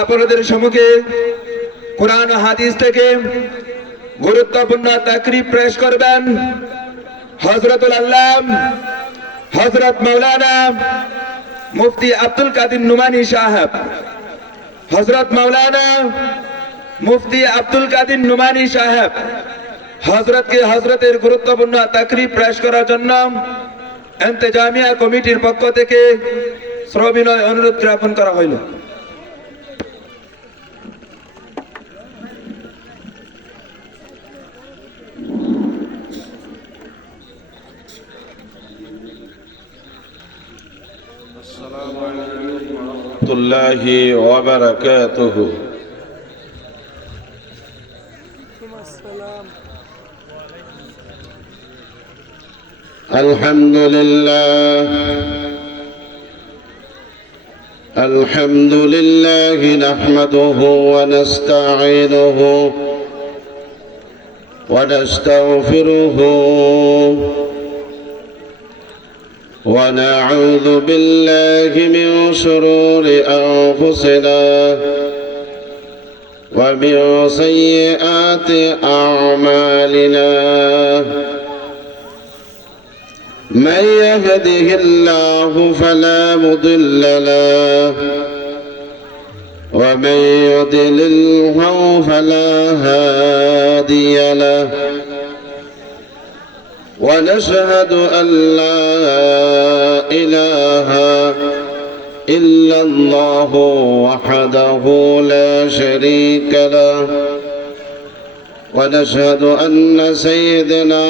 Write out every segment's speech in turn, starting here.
আপনাদের সম্মুখে কুরআন ও হাদিস থেকে গুরুত্বপূর্ণ তাকরীর পেশ করবেন হযরতুল আল্লাম হযরত মাওলানা মুফতি আব্দুল কাদির নুমানী সাহেব। হযরত মাওলানা মুফতি আব্দুল কাদির নুমানী সাহেব হযরতের গুরুত্বপূর্ণ তাকরীর পেশ করার জন্য ইন্তেজামিয়া কমিটির পক্ষ থেকে সবিনয় অনুরোধ জ্ঞাপন করা হইল। السلام عليكم ورحمة الله وبركاته. الحمد لله نحمده ونستعينه ونستغفره ونعوذ بالله من شرور أنفسنا ومن سيئات أعمالنا من يهده الله فلا مضل له ومن يضلله فلا هادي له ونشهد أن لا إله إلا الله وحده لا شريك له ونشهد أن سيدنا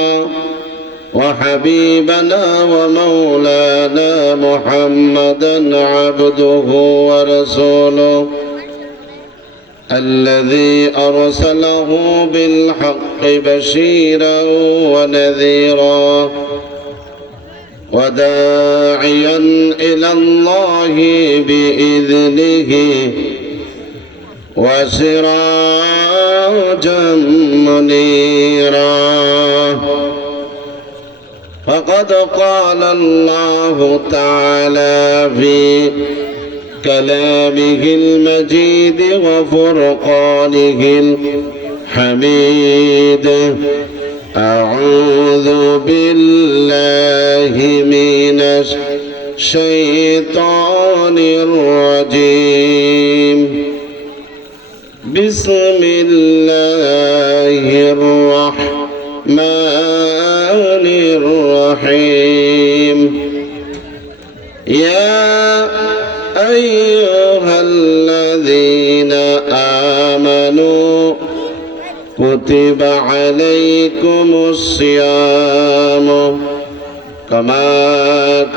وحبيبنا ومولانا محمدا عبده ورسوله الذي أرسله بالحق بشيرا ونذيرا وداعيا إلى الله بإذنه وسراجا منيرا فقد قال الله تعالى في كلامه المجيد وفرقانه الحميد أعوذ بالله من الشيطان الرجيم بسم الله الرحمن الرحيم يا أيها الذين آمنوا كتب عليكم الصيام كما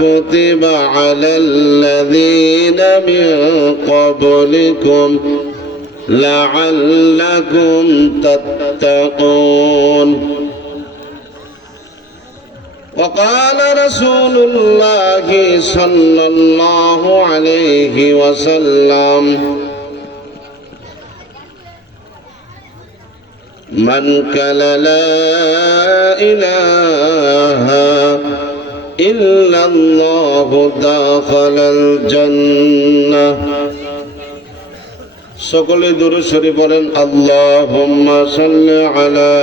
كتب على الذين من قبلكم لعلكم تتقون. وقال رسول الله صلى الله عليه وسلم من قال لا إله إلا الله دخل الجنة. সকলে দুরূদ শরীফ পড়েন আল্লাহুম্মা সাল্লি আলা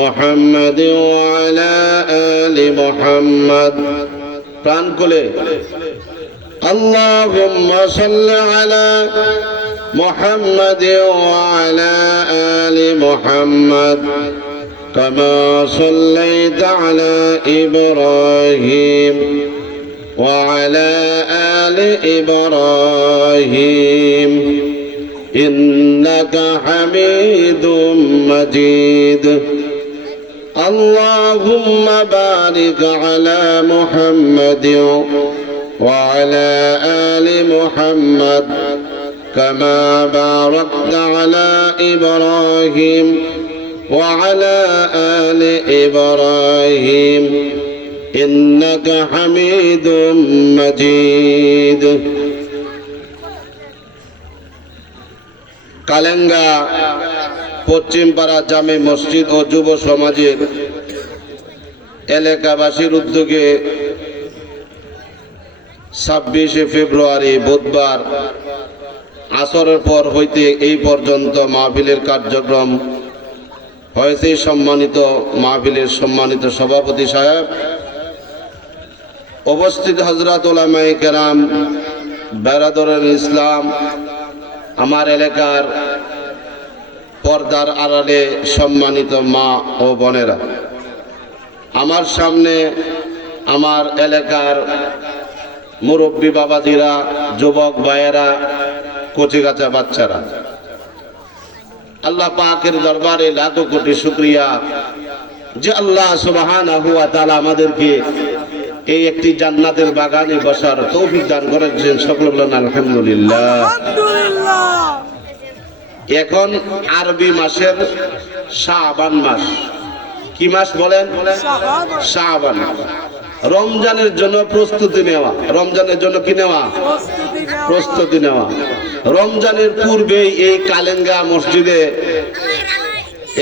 মুহাম্মাদ ওয়া আলা আলি মুহাম্মাদ। প্রাণ খুলে আল্লাহুম্মা সাল্লি আলা মুহাম্মাদ ওয়া আলা আলি মুহাম্মাদ কামা সাল্লাইতা আলা ইব্রাহিম ওয়া আলা আলি ইব্রাহিম إنك حميد مجيد. اللهم بارك على محمد وعلى آل محمد كما باركت على إبراهيم وعلى آل إبراهيم إنك حميد مجيد. কালেঙ্গা পশ্চিমপাড়া জামে মসজিদ ও যুব সমাজের এলাকাবাসীর উদ্যোগে 26শে ফেব্রুয়ারি বুধবার আসরের পর হইতে এই পর্যন্ত মাহফিলের কার্যক্রম হয়েছে। সম্মানিত মাহফিলের সম্মানিত সভাপতি সাহেব, উপস্থিত হযরত উলামায়ে কেরাম, বেরাদরুল ইসলাম, আমার এলাকার পর্দার আড়ালে সম্মানিত মা ও বোনেরা, আমার সামনে আমার এলাকার মুরব্বী বাবাজিরা, যুবক ভাইয়েরা, কচিকাঁচা বাচ্চারা, আল্লাহ পাকের দরবারে লাখো কোটি শুকরিয়া যে আল্লাহ সুবহানাহু ওয়া তাআলা আমাদেরকে এই একটি জান্নাতের বাগানে বসার তৌফিক দান করেছেন। সকলে বলেন আলহামদুলিল্লাহ। এখন আরবি মাসের শাবান মাস। কি মাস বলেন? শাবান। রমজানের জন্য প্রস্তুতি নেওয়া। রমজানের জন্য কি নেওয়া? প্রস্তুতি নেওয়া। রমজানের পূর্বেই এই কালেঙ্গা মসজিদে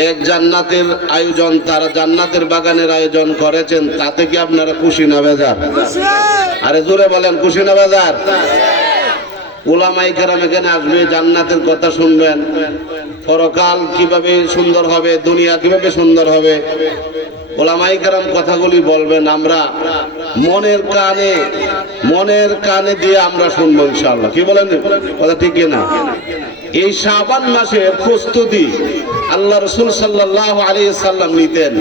এক জান্নাতের আয়োজন, তারা জান্নাতের বাগানের আয়োজন করেছেন। তাতে কি আপনারা খুশি না বেজার? আরে জোরে বলেন, খুশি না বেজার? উলামায়ে কেরাম এখানে আসবে, জান্নাতের কথা শুনবেন, পরকাল কিভাবে সুন্দর হবে, দুনিয়া কিভাবে সুন্দর হবে, উলামায়ে কেরাম কথাগুলি বলবেন। আমরা মনের কানে দিয়ে আমরা শুনবো ইনশাআল্লাহ। কি বলেন? কথা ঠিক না? এই শাবান মাসের প্রস্তুতি আল্লাহ রাসূল সাল্লাল্লাহু আলাইহি সাল্লাম নিতেন।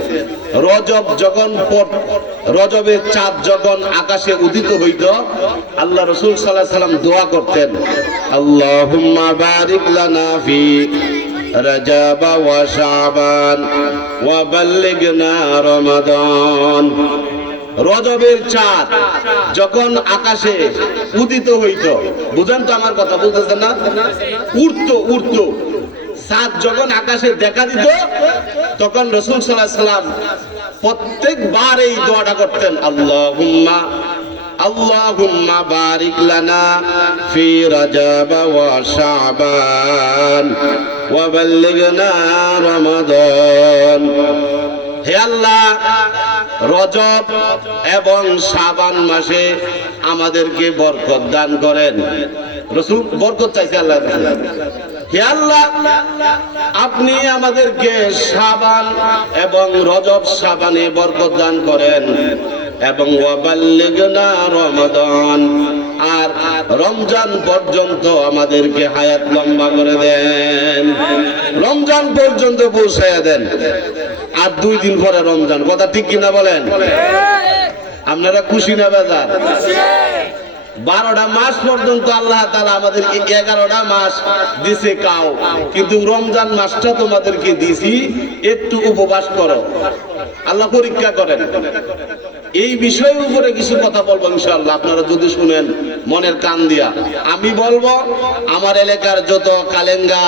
রজবের চাঁদ যখন আকাশে উদিত হইত, আল্লাহ রাসূল সাল্লাল্লাহু আলাইহি সাল্লাম দোয়া করতেন, আল্লাহুম্মা বারিক লানা ফি রজব ওয়া শাবান ওয়া বাল্লিগনা রমাদান। রজবের চাঁদ যখন আকাশে উদিত হইত, বুঝেন তো আমার কথা? বুঝতেছেন না? উঠতো চাঁদ যখন আকাশে দেখা দিত, তখন রাসূল সাল্লাল্লাহু আলাইহি সাল্লাম প্রত্যেকবার এই দোয়াটা করতেন, আল্লাহুম্মা বারিক লানা ফি রজব ওয়া শাবান ওয়া বাল্লিগনা রমাদান। হে আল্লাহ, রজব এবং শাবান মাসে আমাদেরকে বরকত দান করেন। রাসূল বরকত চাইছে আল্লাহ। হে আল্লাহ, আপনি আমাদেরকে শাবান এবং রজব শাবানে বরকত দান করেন এবং ওয়াবাল্লিগনা রমাদান, আর রমজান পর্যন্ত আমাদেরকে হায়াত লম্বা করে দেন, রমজান পর্যন্ত পৌঁছায়া দেন। আর 2 দিন পরে রমজান। কথা ঠিক কিনা বলেন? আপনারা খুশি না বেজার? 12টা মাস পর্যন্ত আল্লাহ তাআলা আমাদেরকে 11টা মাস দিছে কাও, কিন্তু রমজান মাসটা তোমাদেরকে দিছি, একটু উপবাস করো, আল্লাহ পরীক্ষা করেন। এই বিষয়ের উপরে কিছু কথা বলবো ইনশাআল্লাহ, আপনারা যদি শুনেন মনের কান দিয়া। আমি বলবো আমার এলাকার যত কালেঙ্গা,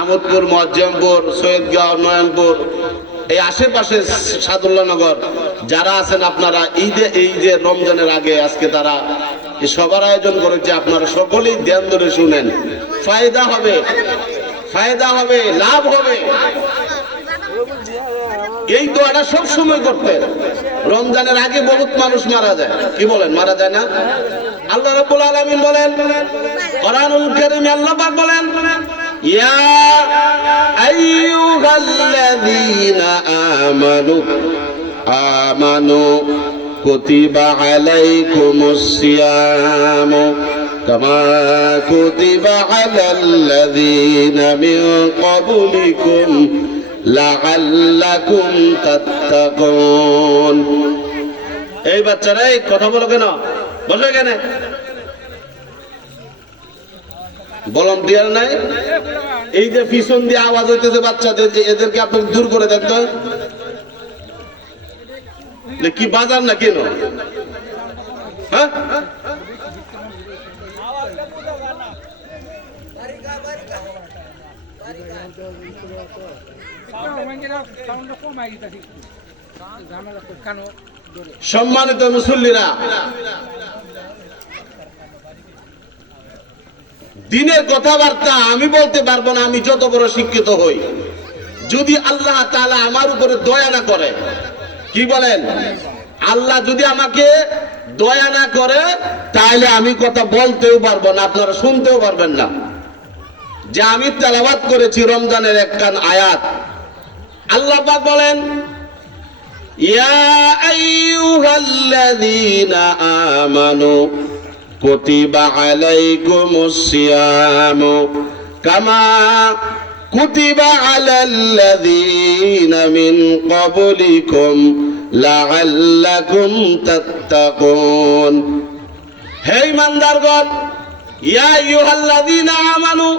আমোদপুর, মুয়াজ্জমপুর, সৈয়দগাঁও, নয়নপুর, এই আশেপাশে সাদুল্লাহনগর যারা আছেন, আপনারা এই যে রমজানের আগে আজকে তারা সবার আয়োজন করেছে, আপনারা সকলেই ধ্যান ধরে শুনেন। ফায়দা হবে, লাভ হবে। এই দোয়াটা সব সময় করতে। রমজানের আগে বহুত মানুষ মারা যায়। কি বলেন? মারা যায় না? আল্লাহ রাব্বুল আলামিন বলেন, কোরআনুল কারীমে আল্লাহ পাক বলেন, ইয়া আইয়ুহাল্লাযীনা আমানু কুতিবা আলাইকুমুস সিয়ামু কামা কুতিবা আলাল্লাযীনা মিন ক্বাবলিকুম লাআল্লাকুম তাত্তাকুন। এই বাচ্চারা এই কথা বলো কেন? বসো এখানে। ভলান্টিয়ার নাই? এই যে পিছন দিয়ে আওয়াজ হইতেছে বাচ্চাদের, যে এদেরকে আপনি দূর করে দেন তো। কি বাজার না কেন? হ্যাঁ, সম্মানিত মুসল্লিরা, দিনের কথাবার্তা আমি বলতে পারবো না, আমি যত বড় শিক্ষিত হই, যদি আল্লাহ তাআলা আমার উপরে দয়া না করে। কি বলেন? আল্লাহ যদি আমাকে দয়া না করে তাহলে আমি কথা বলতেও পারবো না, আপনারা শুনতেও পারবেন না। যে আমি তেলাওয়াত করেছি রমজানের একখান আয়াত, আল্লাহ পাক বলেন ইয়া আইয়ুহাল্লাযীনা আমানু কুতিবা আলাইকুমুস সিয়ামু কামা কুতিবা আলাল্লাযীনা মিন ক্বাবলিকুম লাআল্লাকুম তাত্তাকুন। হে ঈমানদারগণ, ইয়া আইয়ুহাল্লাযীনা আমানু,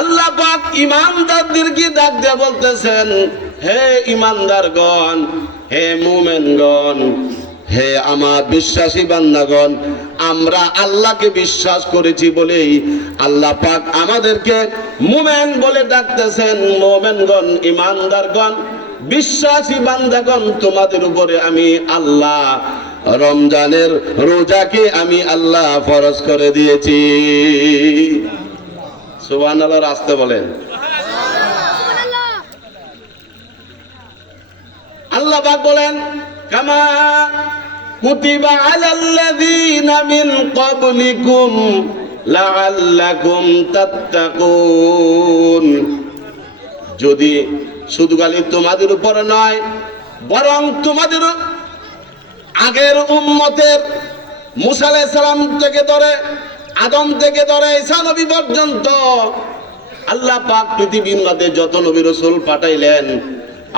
আল্লাহ পাক ঈমানদারদেরকে ডাক দিয়ে বলতেছেন, হে ঈমানদারগণ, হে মুমিনগণ, হে আমার বিশ্বাসী বান্দাগণ, আমরা আল্লাহকে বিশ্বাস করেছি বলেই আল্লাহ পাক আমাদেরকে মুমিন বলে ডাকতেছেন। মুমিনগণ, ঈমানদারগণ, বিশ্বাসী বান্দাগণ, তোমাদের উপরে আমি আল্লাহ রমজানের রোজাকে আমি আল্লাহ ফরজ করে দিয়েছি। সুবহানাল্লাহ, রাস্তা বলেন। আল্লাহ পাক বলেন কামা কুতিবা আলাল্লাযীনা মিন ক্বাবলিকুম লাআল্লাকুম তাত্তাকুন। যদি শুধু খালি তোমাদের উপরে নয়, বরং তোমাদের আগের উম্মতের মুসা আলাইহিস সালাম থেকে ধরে আদম থেকে ধরে ঈসা নবী পর্যন্ত আল্লাহ পাক পৃথিবীর মধ্যে যত নবী রাসূল পাঠাইলেন,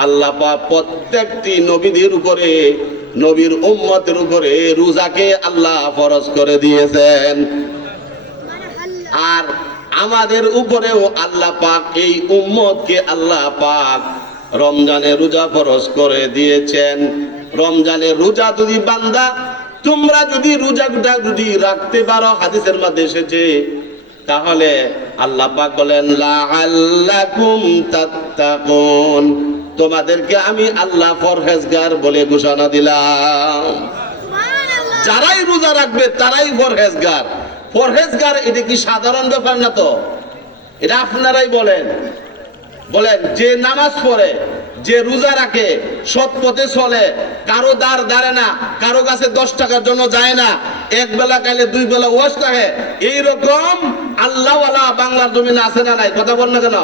আল্লাহ পাক প্রত্যেকটি নবীদের উপরে, নবীর উম্মতের উপরে রোজাকে আল্লাহ ফরজ করে দিয়েছেন। আর আমাদের উপরেও আল্লাহ পাক এই উম্মতকে আল্লাহ পাক রমজানের রোজা ফরজ করে দিয়েছেন। রমজানের রোজা যদি বান্দা তোমরা যদি রোজাটা যদি রাখতে পারো, হাদিসের মধ্যে এসেছে, তাহলে আল্লাহ পাক বলেন লাআল্লাকুম তাত্তাকুন, তোমাদেরকে আমি আল্লাহ পরহেজগার বলে ঘোষণা দিলাম। যারাই রোজা রাখবে তারাই পরহেজগার। পরহেজগার এটা কি সাধারণ ব্যাপার না তো? এটা আপনারাই বলেন। বলেন, যে নামাজ পড়ে, যে রোজা রাখে, সৎ পথে চলে, কারো দ্বার দাঁড়ে না, কারো কাছে 10 টাকার জন্য যায় না, এক বেলা খাইলে 2 বেলা ওয়াজ থাকে, এইরকম আল্লাহওয়ালা বাংলার জমিনে আছে না নাই? কথা বল না কেন?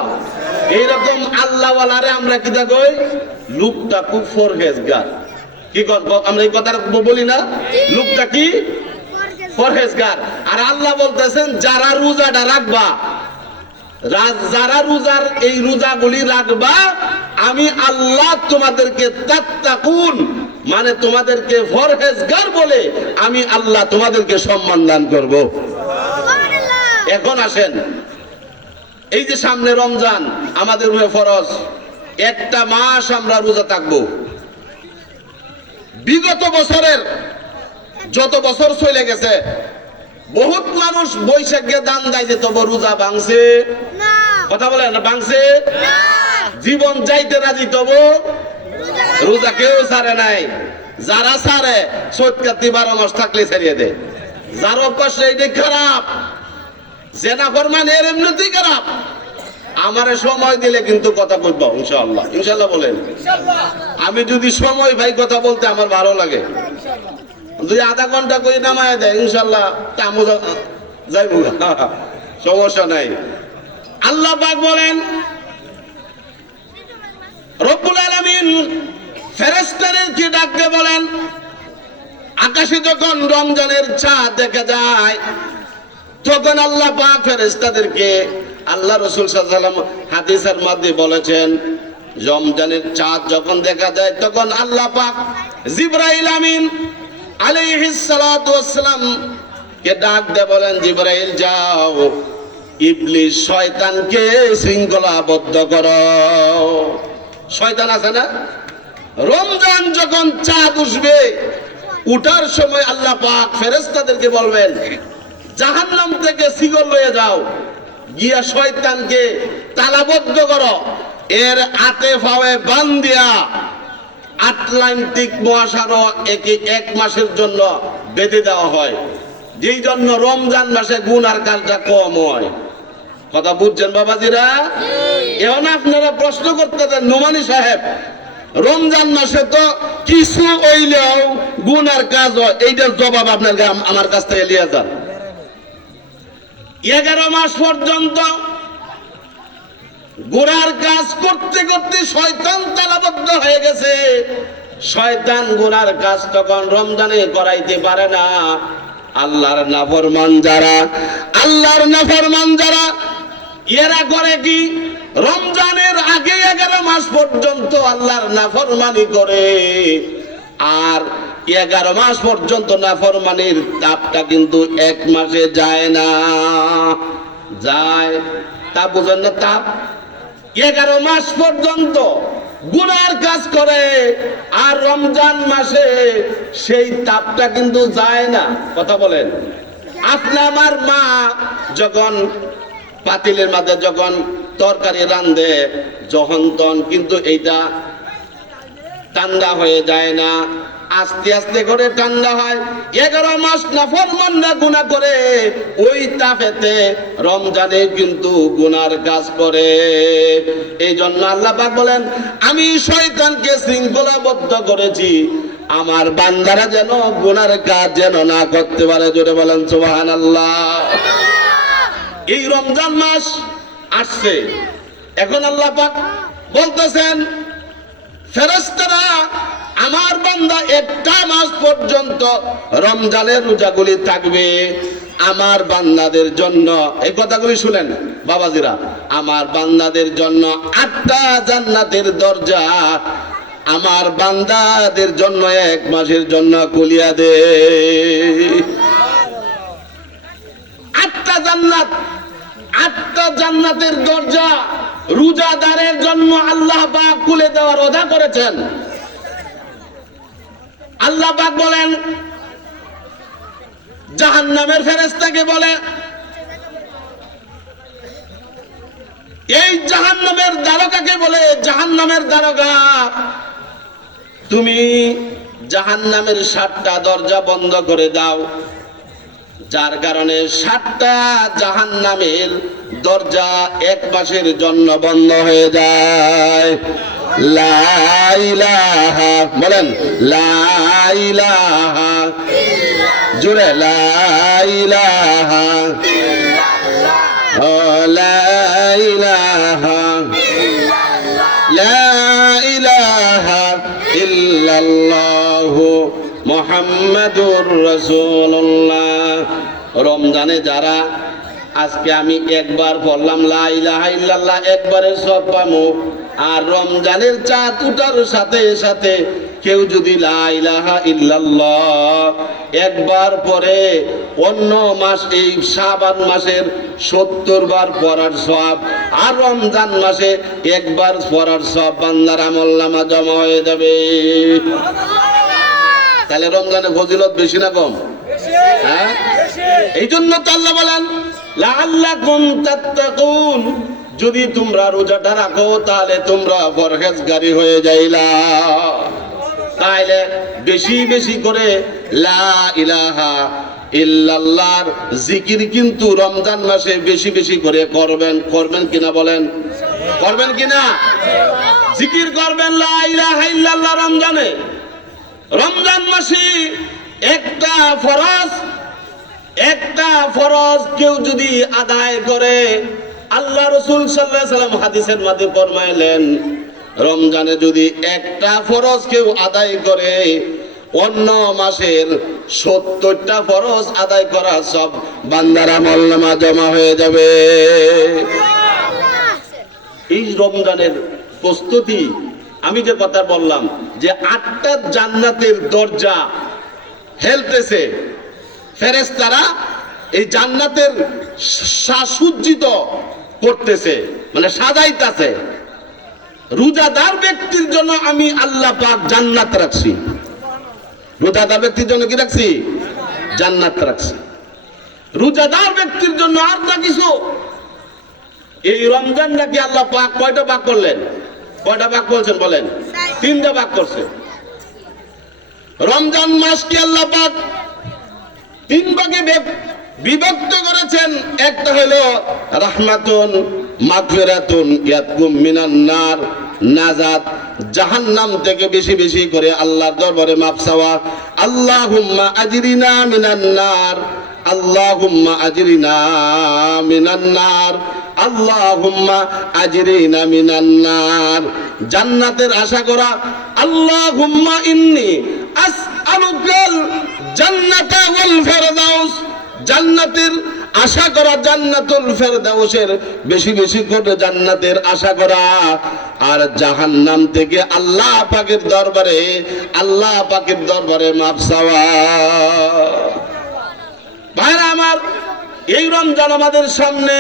এইরকম আল্লাহওয়ালারে আমরা কি কই? লোকটা খুব পরহেজগার। কি আমরা এই কথাটা বলি না? লোকটা কি পরহেজগার। আর আল্লাহ বলতেছেন যারা রোজাটা রাখবা, যারা রোজার এই রোজাগুলি রাখবা, আমি আল্লাহ তোমাদেরকে তাত্তাকুন মানে তোমাদেরকে পরহেজগার বলে আমি আল্লাহ তোমাদেরকে সম্মান দান করব। এখন আসেন, এই যে সামনে রমজান আমাদের উপরে ফরজ, একটা মাস আমরা রোজা থাকবো। বিগত বছরের যত বছর চলে গেছে, বহুত মানুষ বৈশাখে দান দেয় যে তবু রোজা ভাঙছে। কথা বলেন, ভাঙছে? জীবন যাইতে রাজি তবু রোজা কেউ ছাড়ে নাই। যারা ছাড়ে চৈত কার্তিক 12 মাস থাকলে ছাড়িয়ে দেয়। যার অভ্যাস এইটাই খারাপ, জেনা ফরমান এর এমনিতেই খারাপ। আমারে সময় দিলে কিন্তু কথা বলবো ইনশাআল্লাহ। ইনশাআল্লাহ বলেন। আমি যদি সময় ভাই কথা বলতে আমার ভালো লাগে, যদি আধা ঘন্টা করে নামায় দেয় ইনশাআল্লাহ কামও যাইব, সমস্যা নাই। আল্লাহ পাক বলেন, রব্বুল আলামিন ফেরেশতাদেরকে ডাকতে বলেন, আকাশে যখন রমজানের চাঁদ দেখা যায় তখন আল্লাহ পাক ফেরেশতাদেরকে, আল্লাহ রাসূল সাল্লাল্লাহু আলাইহি ওয়াসাল্লাম হাদিসের মধ্যে বলেছেন, রমজানের চাঁদ যখন দেখা যায় তখন আল্লাহ পাক জিবরাইল আমিন আলাইহিস সালাতু ওয়াস সালাম কে ডাক দিয়ে বলেন, জিবরাইল যাও ইবলিস শয়তানকে শৃঙ্খলাবদ্ধ করো। শয়তান আছে না? রমজান যখন চাঁদ উঠবে, উঠার সময় আল্লাহ পাক ফেরেশতাদেরকে বলবেন, জাহান্নাম থেকে শিকল লয়ে যাও, গিয়া শয়তানকে তালাবদ্ধ করো, এর হাতে পায়ে বান্ধিয়া আটলান্টিক মহাসাগর এক মাসের জন্য বেঁধে দেওয়া হয়, যেই জন্য রমজান মাসে গুনার কাজটা কম হয়। কথা বুঝছেন বাবাজিরা? এখন আপনারা প্রশ্ন করতে দেন, নোমানি সাহেব রমজান মাসে তো কিছু হইলেও গুনার কাজ হয়, এইটার জবাব আপনার আমার কাছ থেকে লিয়ে যান। 11 মাস পর্যন্ত গুনার কাজ করতে করতে শয়তান তালাবদ্ধ হয়ে গেছে। শয়তান গুনার কাজ তখন রমজানে করাইতে পারে না। আল্লাহর নাফরমান যারা এরা করে কি, রমজানের আগে 11 মাস পর্যন্ত আল্লাহর নাফরমানি করে, আর 11 মাস পর্যন্ত নাফরমানির তাপটা কিন্তু 1 মাসে যায় না। যায় তা বুঝেন না? তাপ 11 মাস পর্যন্ত গুনার কাজ করে, আর রমজান মাসে সেই তাপটা কিন্তু যায় না। কথা বলেন। আপনি আমার মা যখন পাতিলের মধ্যে যখন তরকারি রান্ধে, যখন তখন কিন্তু এইটা ঠান্ডা হয়ে যায় না, আস্তে আস্তে করে ঠান্ডা হয়। 11 মাস নাফরমানরা গুনাহ করে, ওই তাপেতে রমজানে কিন্তু গুনার কাজ করে। এই জন্য আল্লাহ পাক বলেন, আমি শয়তানকে শৃঙ্খলাবদ্ধ করেছি, আমার বান্দারা যেন গুনার কাজ যেন না করতে পারে। জোরে বলেন সুবহানাল্লাহ। এই রমজান মাস আসছে, এখন আল্লাহ পাক বলতেছেন, ফেরেশতারা আমার বান্দা 1টা মাস পর্যন্ত রমজানের রোজাগুলি থাকবে আমার বান্দাদের জন্য। এই কথাগুলি শুনেন বাবাজিরা, আমার বান্দাদের জন্য 8টা জান্নাতের দরজা আমার বান্দাদের জন্য 1 মাসের জন্য খুলিয়া দে। 8টা জান্নাত, 8টা জান্নাতের দরজা রোজাদারের জন্য আল্লাহ পাক খুলে দেওয়ার ওয়াদা করেছেন। আল্লাহ পাক বলেন, জাহান্নামের ফেরেশতাকে বলে, এই জাহান্নামের দারোগাকে বলে, জাহান্নামের দারোগা তুমি জাহান্নামের 7টা দরজা বন্ধ করে দাও, যার কারণে 7টা জাহান্নামের দরজা 1 মাসের জন্য বন্ধ হয়ে যায়। লা ইলাহা, বলেন লা ইলাহা, জোরে লা ইলাহা ও লা ইলাহা, লা ইলাহা ইল্লাল্লাহু মুহাম্মাদুর রাসূলুল্লাহ। রমজানে যারা, আজকে আমি একবার বললাম লা ইলাহা ইল্লাল্লাহ, একবারে সব পামু। আর রমজানের চাঁদ উঠার সাথে সাথে কেউ যদি লা ইলাহা ইল্লাল্লাহ একবার পরে, অন্য মাস এই শাবান মাসের 70 বার পড়ার সওয়াব, আর রমজান মাসে একবার পড়ার সওয়াব বান্দার আমলনামা জমা হয়ে যাবে। তাহলে রমজানের ফজিলত বেশি না কম? হ্যাঁ, এই জন্য তো আল্লাহ বলেন লাআল্লাকুম তাত্তাকুন, যদি তোমরা রোজাটা রাখো তাহলে তোমরা পরহেজগারি হয়ে যাইলা। তাইলে বেশি বেশি করে লা ইলাহা ইল্লাল্লাহর জিকির কিন্তু রমজান মাসে বেশি বেশি করে করবেন। করবেন কিনা বলেন? করবেন কিনা? জিকির করবেন লা ইলাহা ইল্লাল্লাহ রমজানে। রমজান মাসে একটা ফরজ কেউ যদি আদায় করে, আল্লাহ রাসূল সাল্লাল্লাহু আলাইহি ওয়াসাল্লাম হাদিসের মধ্যে ফরমাইলেন, রমজানে যদি একটা ফরজ কেউ আদায় করে, অন্য মাসের 70টা ফরজ আদায় করা সব বান্দার আমলনামা জমা হয়ে যাবে। এই রমজানের প্রস্তুতি, আমি যে কথা বললাম যে 8টা জান্নাতের দরজা হেলতেছে, ফেরেশতারা এই জান্নাতের সাজসজ্জিত করতেছে, মানে সাজাইতেছে। রোজাদার ব্যক্তির জন্য আমি আল্লাহ পাক জান্নাত রাখছি। রোজাদার ব্যক্তির জন্য কি রাখছি? জান্নাত রাখছি। রোজাদার ব্যক্তির জন্য আর না কিছু। এই রমজানটাকে আল্লাহ পাক কয়টা ভাগ করলেন? কয়টা ভাগ বলছেন বলেন? 3টা ভাগ করছে। রমজান মাসকে আল্লাহ পাক 3 ভাগে বিভক্ত করেছেন। একটা হলো রাহমাতুন মাগফিরাতুন ইয়াতকুম মিনান নার, নাজাত, জাহান্নাম থেকে বেশি বেশি করে আল্লাহর দরবারে মাপ চাওয়া। আল্লাহুম্মা আজরিনা মিনান নার, আল্লাহুম্মা আজরিনা মিনান নার, আল্লাহুম্মা আজরিনা মিনান নার। জান্নাতের আশা করা, আল্লাহুম্মা ইন্নী আসআলুকাল জান্নাতা ওয়াল ফিরদাউস, জান্নাতের আশা করা, জান্নাতুল ফেরদাউসের বেশি বেশি করে জান্নাতের আশা করা। আর জাহান্নাম থেকে আল্লাহ পাকের দরবারে, আল্লাহ পাকের দরবারে মাপ চাওয়া। ভাইরা আমার, এই রমজান আমাদের সামনে,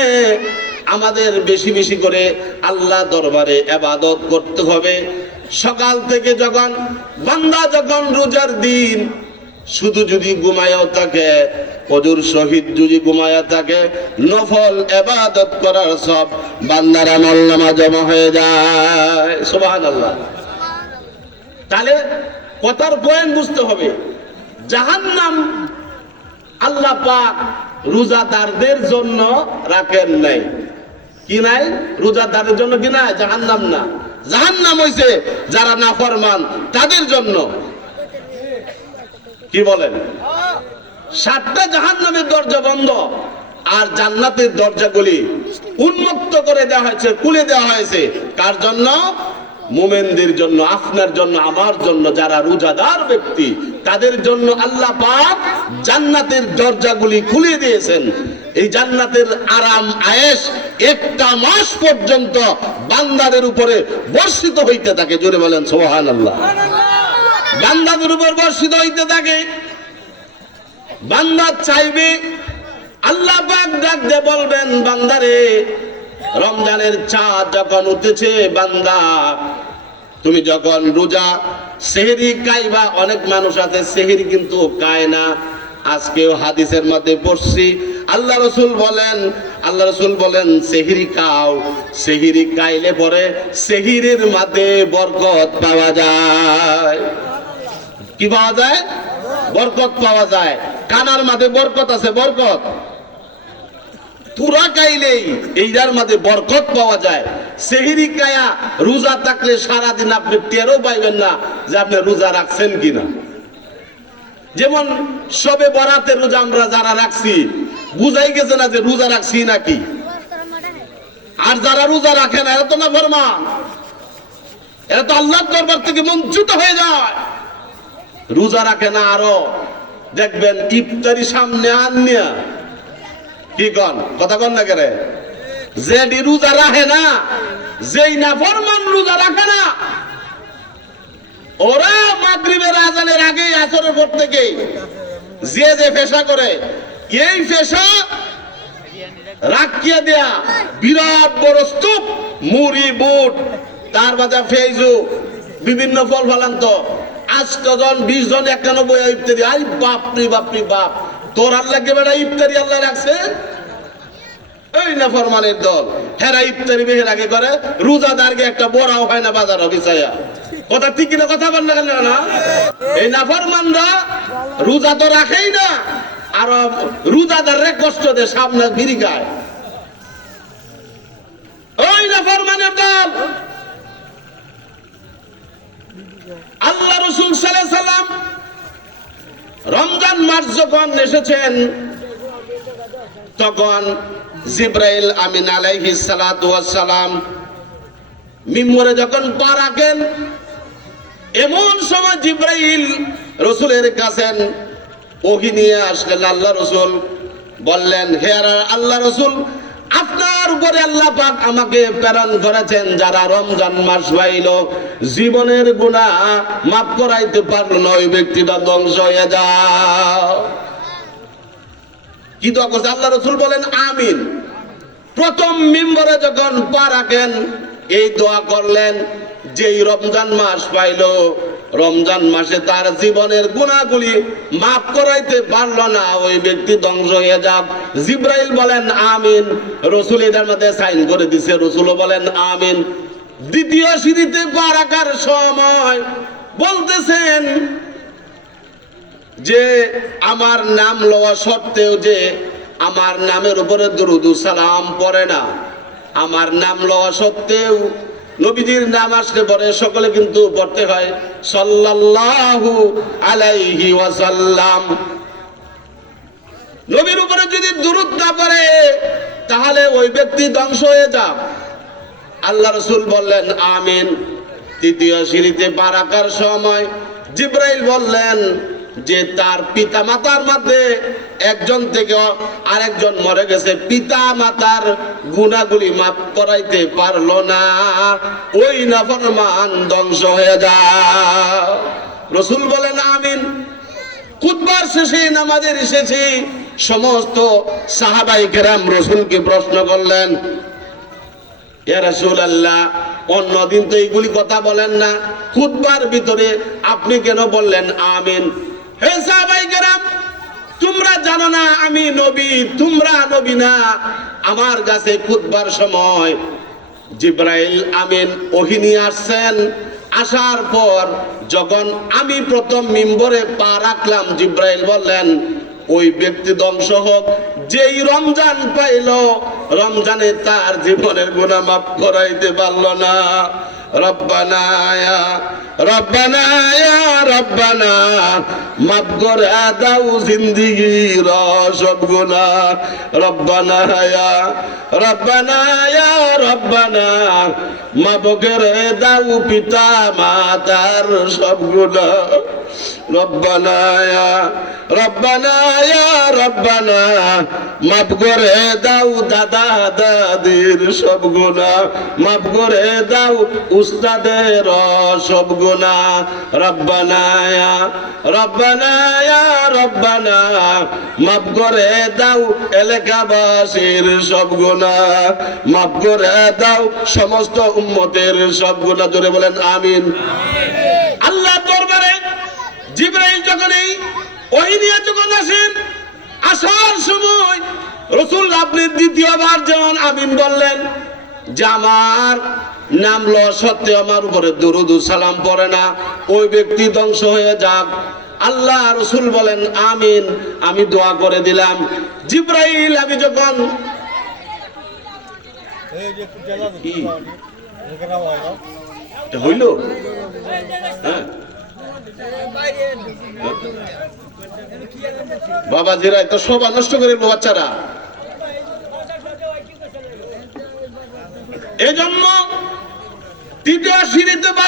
আমাদের বেশি বেশি করে আল্লাহ দরবারে ইবাদত করতে হবে। সকাল থেকে যখন বান্দা যখন রোজার দিন শুধু যদি ঘুমায়ও থাকে, ওজুর শহীদ যদি ঘুমায়া থাকে, নফল ইবাদত করার সব বান্দার আমলনামা জমা হয়ে যায়। সুবহানাল্লাহ। তাহলে কথার পয়েন্ট বুঝতে হবে, জাহান্নাম আল্লাহ পাক রোজাদারদের জন্য রাখেন নাই। কি নাই? রোজাদারের জন্য কি নাই? জাহান্নাম না, জাহান্নাম হইছে যারা নাফরমান তাদের জন্য। কি বলেন? 7টা জাহান্নামের দরজা বন্ধ, আর জান্নাতের দরজাগুলি উন্মুক্ত করে দেওয়া হয়েছে, খুলে দেওয়া হয়েছে। কার জন্য? মুমিনদের জন্য, আপনার জন্য, আমার জন্য, যারা রোজাদার ব্যক্তি তাদের জন্য আল্লাহ পাক জান্নাতের দরজাগুলি খুলে দিয়েছেন। এই জান্নাতের আরাম আয়েশ একটা মাস পর্যন্ত বান্দাদের উপরে বর্ষিত হইতে থাকে। জোরে বলেন সুবহানাল্লাহ। বান্দাদের উপর বর্ষিত হইতে থাকে। বান্দা চাইবে, আল্লাহ পাক ডাক দিয়ে বলবেন, বান্দারে রমজানের চাঁদ যখন উঠেছে, বান্দা তুমি যখন রোজা সেহরি খাইবা। অনেক মানুষ আছে সেহরি কিন্তু খায় না। আজকেও হাদিসের মধ্যে পড়ছি, আল্লাহ রসুল বলেন সেহরি খাও। সেহরি খাইলে পরে সেহরির মধ্যে বরকত পাওয়া যায়। কি পাওয়া যায়? বরকত পাওয়া যায়। কানার মাঝে বরকত আছে, বরকত পুরা খাইলেই এইটার মাঝে বরকত পাওয়া যায়। সেহরি খায়া রোজা থাকলে সারাদিন আপনি টেরও পাইবেন না যে আপনি রোজা রাখছেন কিনা। যেমন সবে বরাতের রোজা আমরা যারা রাখছি, বুঝাই গেছে না যে রোজা রাখছি নাকি। আর যারা রোজা রাখে না, এরা তো নাফরমান, এরা তো আল্লাহর দরবার থেকে বঞ্চিত হয়ে যায়। রোজা রাখে না, আরো দেখবেন ইফতারি সামনে আনিয়া, কি কন কথা কন না কেন, যে রোজা রাখে না, যেই নাফরমান রোজা রাখে না, ওরা মাগরিবের আজানের আগে আসরের পর থেকে যে পেশা করে, এই পেশা রাখিয়া দেয়া বিরাট বড় স্তূপ, মুড়ি বুট, তার বাজা ফেজু, বিভিন্ন ফল ফলান্ত 8 জন 20 জন 91 ইফতারি। আই বাপরি বাপরি বাপ, তোর আল্লাহ কে বেটা ইফতারি আল্লাহ রাখছে? এই নাফরমানের দল, হেরা ইফতারি বেহের আগে করে, রোজাদারকে একটা বড়াও হয় না বাজার বিছায়া। কথা ঠিক না? কথা বল না। এই নাফরমানরা রোজা তো রাখেই না, আর রোজাদাররে কষ্ট দেয়, সামনে বিড়ি গায়। ওই নাফরমানের দল। আল্লাহ রাসূল সাল্লাল্লাহু আলাইহি সাল্লাম রমজান মাস যখন এসেছেন, তখন জিবরাইল আমিন আলাইহিস সালাতু ওয়াস সালাম মিম্বরে যখন পা রাখেন, এমন সময় জিবরাইল রাসূলের কাছে ওহী নিয়ে আসলেন। আল্লাহ রাসূল বললেন, হে আল্লাহ রাসূল, আপনার উপরে আল্লাহ পাক আমাকে প্রেরণ করেছেন, যারা রমজান মাস পাইল, জীবনের গুনাহ মাফ করাইতে পারল না, ওই ব্যক্তিটা ধ্বংস হয়ে যাও। কি দোয়া করছে? আল্লাহ রাসূল বলেন আমিন। প্রথম মিম্বরে যখন পা রাখেন, এই দোয়া করলেন, যেই রমজান মাস পাইল, রমজান মাসে তার জীবনের গুনাহগুলি মাফ করাইতে পারল না, ওই ব্যক্তি ধ্বংস হয়ে যাক। জিবরাইল বলেন আমিন। রাসূল এটার মধ্যে সাইন করে দিছে, রাসূলও বলেন আমিন। দ্বিতীয় সিঁড়িতে পা রাখার সময় বলতেছেন যে আমার নাম লওয়া সত্ত্বেও যে আমার নামের উপরে দরুদ ও সালাম পড়ে না, আমার নাম লওয়া সত্ত্বেও নবীজির নাম আসলে পরে সকলে কিন্তু পড়তে হয় সাল্লাল্লাহু আলাইহি ওয়াসাল্লাম। নবীর উপরে যদি দুরূদ না পড়ে তাহলে ওই ব্যক্তি ধ্বংস হয়ে যাবে। আল্লাহ রাসূল বললেন আমিন। তৃতীয় সিঁড়িতে পা রাখার সময় জিবরাইল বললেন যে তার পিতা মাতার মধ্যে একজন থেকে আরেকজন মরে গেছে, পিতা মাতার গুনাহগুলি মাফ করাইতে পারলো না, ওই নাফরমান ধ্বংস হয়ে যায়। রাসূল বলেন আমিন। খুতবার শেষে, নামাজের শেষে সমস্ত সাহাবায়ে কেরাম রাসূলকে প্রশ্ন করলেন, ইয়া রাসূলুল্লাহ, অন্যদিন তো এইগুলি কথা বলেন না, খুতবার ভিতরে আপনি কেন বললেন আমিন? হে সাহাবায়ে কেরাম, তোমরা জানো না আমি নবী, তোমরা নবী না। আমার কাছে খুতবার সময় জিবরাইল আমিন ওহী নিয়ে আসছেন। আসার পর যখন আমি প্রথম মিম্বরে পা রাখলাম, জিবরাইল বললেন ওই ব্যক্তি ধ্বংস হোক যেই রমজান পাইল, রমজানে তার জীবনের গুনাহ মাফ করাইতে পারলো না। রব্বানা ইয়া রব্বানা ইয়া রব্বানা, মাফ করে দাও জিন্দেগির সব গুনাহ। রব্বানা ইয়া রব্বানা ইয়া রব্বানা, মাফ করে দাও পিতা মাতার সব গুনাহ। রব্বানা ইয়া রব্বানা ইয়া রব্বানা, মাফ করে দাও দাদা দাদির সব গুনাহ, মাফ করে দাও উস্তাদের সব গুনাহ। রব্বানা ইয়া রব্বানা ইয়া রব্বানা, মাফ করে দাও এলাকাবাসীর সব গুনাহ, মাফ করে দাও সমস্ত উম্মতের সব গুনাহ। জোরে বলেন আমিন। আল্লাহ দরবারে জিবরাইল যখন এই ওহী নিয়ে যখন আসেন, আসার সময় রাসূল আপনি দ্বিতীয়বার যেমন আমিন বললেন যে আমার নাম লওয়া সত্ত্বেও আমার উপরে দুরূদ ও সালাম পড়ে না, ওই ব্যক্তি ধ্বংস হয়ে যাক। আল্লাহ রাসূল বলেন আমিন। আমি দোয়া করে দিলাম। জিবরাইল আমি যখন হইল হ্যাঁ বাবাজিরা এত সব নষ্ট করে বাচ্চারা, এজন্য তৃতীয় সিঁড়িতে পা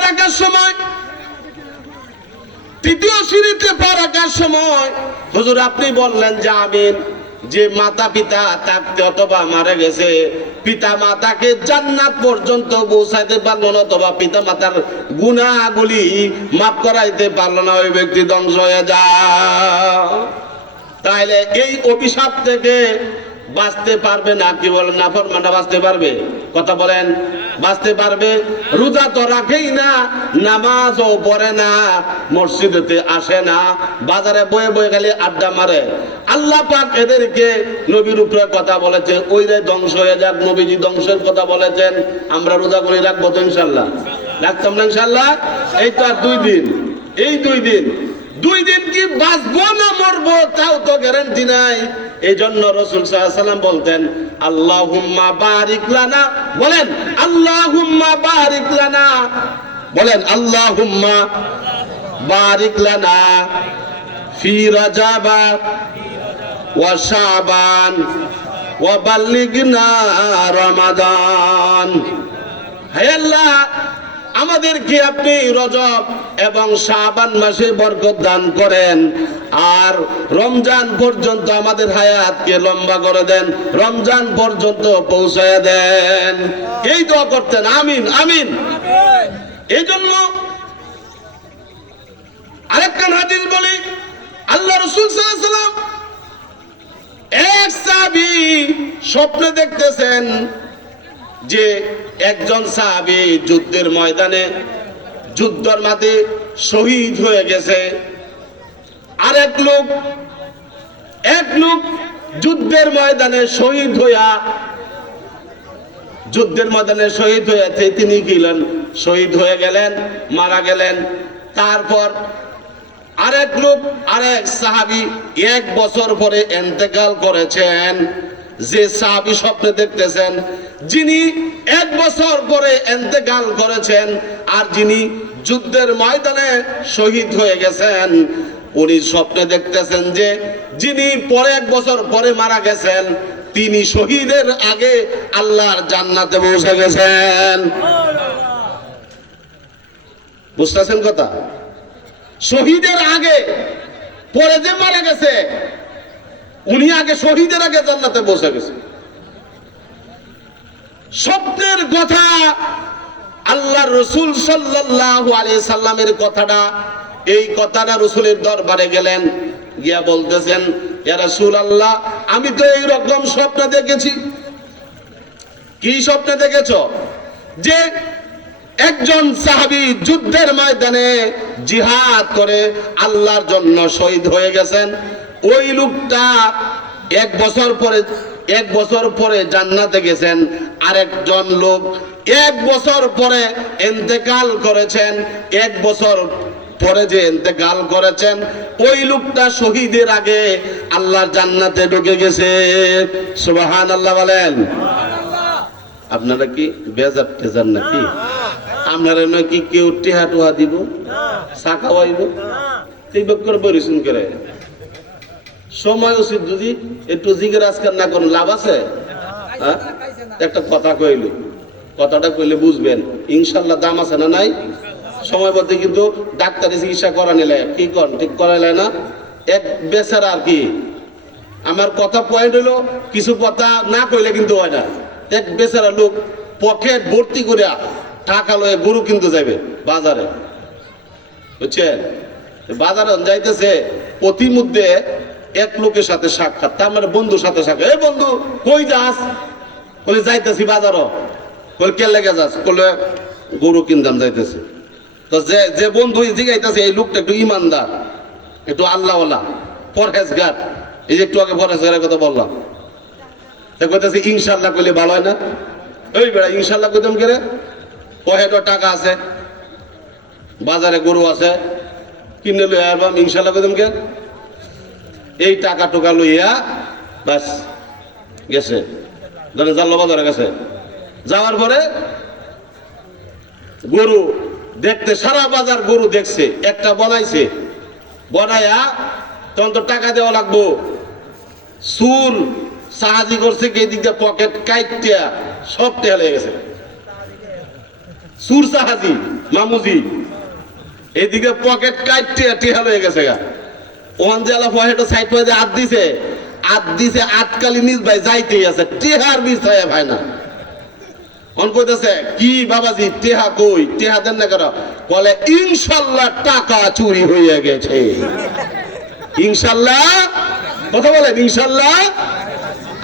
রাখার সময় হুজুর আপনি বললেন যে আমিন। যে মাতা পিতা থাকতে অথবা মারা গেছে, পিতা মাতাকে জান্নাত পর্যন্ত পৌঁছাইতে পারলো না, অথবা পিতা মাতার গুনাহগুলি মাফ করাইতে পারলো না, ওই ব্যক্তি ধ্বংস হয়ে যায়। তাইলে এই অভিশাপ থেকে বাঁচতে পারবে না? কি বলেন, নাফরমানরা বাঁচতে পারবে? কথা বলেন, বাঁচতে পারবে? রোজা তো রাখেই না, নামাজও পড়ে না, মসজিদেতে আসে না, বাজারে বয়ে বয়ে খালি আড্ডা মারে। আল্লাহ পাক এদেরকে নবীর উপরে কথা বলেছে, ওইরাই ধ্বংস হয়ে যাক। নবীজি ধ্বংসের কথা বলেছেন। আমরা রোজা করে রাখবো তো ইনশাল্লাহ? রাখতাম না ইনশাল্লাহ? এই তো আর 2 দিন, এই 2 দিন কি বাঁচবো না মরবো তাও তো গ্যারান্টি নাই। এই জন্য রাসূল সাল্লাল্লাহু আলাইহি ওয়াসাল্লাম বলতেন আল্লাহুম্মা বারিক লানা, বলেন আল্লাহুম্মা বারিক লানা, বলেন আল্লাহুম্মা বারিক লানা ফি রাজাবা ওয়া শাবান ওয়া বাল্লিগনা রমাদান। হে আল্লাহ, আমাদেরকে আপনি রজব এবং শাবান মাসে বরকত দান করেন, আর রমজান পর্যন্ত আমাদের হায়াতকে লম্বা করে দেন, রমজান পর্যন্ত পৌঁছায় দেন। এই দোয়া করতেন। আমিন আমিন। এই জন্য আরেকটা হাদিস বলি, আল্লাহ রাসূল সাল্লাল্লাহু আলাইহি ওয়াসাল্লাম এক সাহাবী স্বপ্নে দেখতেছেন যে একজন সাহাবী যুদ্ধের ময়দানে, যুদ্ধের মাঠে শহীদ হয়ে গেছে। আর এক লোক যুদ্ধের ময়দানে শহীদ হয়েছে, তিনি গেলেন, শহীদ হয়ে গেলেন, মারা গেলেন। তারপর আরেক সাহাবী 1 বছর পরে ইন্তেকাল করেছেন। যে সাহাবী স্বপ্নে দেখতেছেন, যিনি 1 বছর পরে ইন্তেকাল করেছেন আর যিনি যুদ্ধের ময়দানে শহীদ হয়ে গেছেন, উনি স্বপ্নে দেখতেছেন যে যিনি পরে 1 বছর পরে মারা গেছেন তিনি শহীদের আগে আল্লাহর জান্নাতে পৌঁছে গেছেন। বুঝতেছেন কথা? শহীদের আগে, পরে যে মারা গেছে উনি আগে শহীদের আগে জান্নাতে পৌঁছে গেছে। স্বপ্নের কথা আল্লাহ রসুল সাল্লাল্লাহু আলাইহি সাল্লামের কথাটা, এই কথাটা রসুলের দরবারে গেলেন, গিয়া বলতেছেন, ইয়া রাসূলুল্লাহ, আমি তো এই রকম স্বপ্ন দেখেছি। কি স্বপ্ন দেখেছো? যে একজন সাহাবী যুদ্ধের ময়দানে জিহাদ করে আল্লাহর জন্য শহীদ হয়ে গেছেন, ওই লোকটা 1 বছর পরে জান্নাতে গেছেন। আরেকজন লোক 1 বছর পরে ইন্তেকাল করেছেন, 1 বছর পরে যে ইন্তেকাল করেছেন ওই লোকটা শহীদের আগে আল্লাহর জান্নাতে ঢুকে গেছে। সুবহানাল্লাহ বলেন। আপনারা কি বেজার টেজার নাকি? আপনারা নাকি কেউ টেহা টোহা দিব, চাকা হইব, এই বক্কর বরিশুন করে সময় উচিত যদি একটু জিগের আজকাল না কোনো লাভ আছে? হ্যাঁ, একটা কথা কইল, কথাটা কইলে বুঝবেন ইনশাল্লাহ দাম আছে না নাই? সময় বলতে কিন্তু ডাক্তারি চিকিৎসা করা নিলে কি কর ঠিক করাইলে না এক বেচারা আর কি। আমার কথা পয়েন্ট হইলো কিছু কথা না কইলে কিন্তু হয় না। এক বেচারা লোক পকেট ভর্তি করে টাকা লয়ে গরু কিনতে যাবে বাজারে, বুঝছেন? বাজারে যাইতেছে, প্রতিমধ্যে এক লোকের সাথে সাক্ষাৎ, তার মানে বন্ধুর সাথে সাক্ষাৎ। এই বন্ধু কই যাস? বলে যাইতেছি বাজারও। বলে কে লেগে যাস? বলে গরু কিনতাম যাইতেছে। তো যে বন্ধু জিগাইতেছে এই লোকটা একটু ইমানদার, একটু আল্লাহওয়ালা, পরহেজগার। এই যে একটু আগে পরহেজগারের কথা বললাম, কইতেছে ইনশাল্লাহ কইলে ভালো হয় না? ওই বেড়া ইনশাল্লাহ কইতাম কে রে? পকেটে টাকা আছে, বাজারে গরু আছে, কিনে লই আরবাম, ইনশাল্লাহ কইতাম কে? এই টাকা টোকা লইয়া বাস গেছে, ধরে জাল্লা বাজারে গেছে। যাওয়ার পরে গরু দেখতে সারা বাজার গরু দেখছে, একটা বনাইছে, বনাইয়া তখন তো টাকা দেওয়া লাগবো। সুর সাহায্য করছে কি দিক দিয়ে পকেট কাইটিয়া সব টেহা লেগে গেছে। সুর সাহায্য মামুজি এইদিকে পকেট কাইটিয়া টেহা লেগে গেছে গা। ওখান জেলা পকেটে সাইড পয়েন্টে আট দিছে আটকালি নিজ ভাই যাইতেই আছে, টেহার বিষয় ভাই না। অন কইতেছে কি বাবাজি টেহা কই? টেহা দেন না কেন? বলে ইনশাল্লাহ টাকা চুরি হয়ে গেছে। ইনশাল্লাহ কথা বলেন, ইনশাল্লাহ।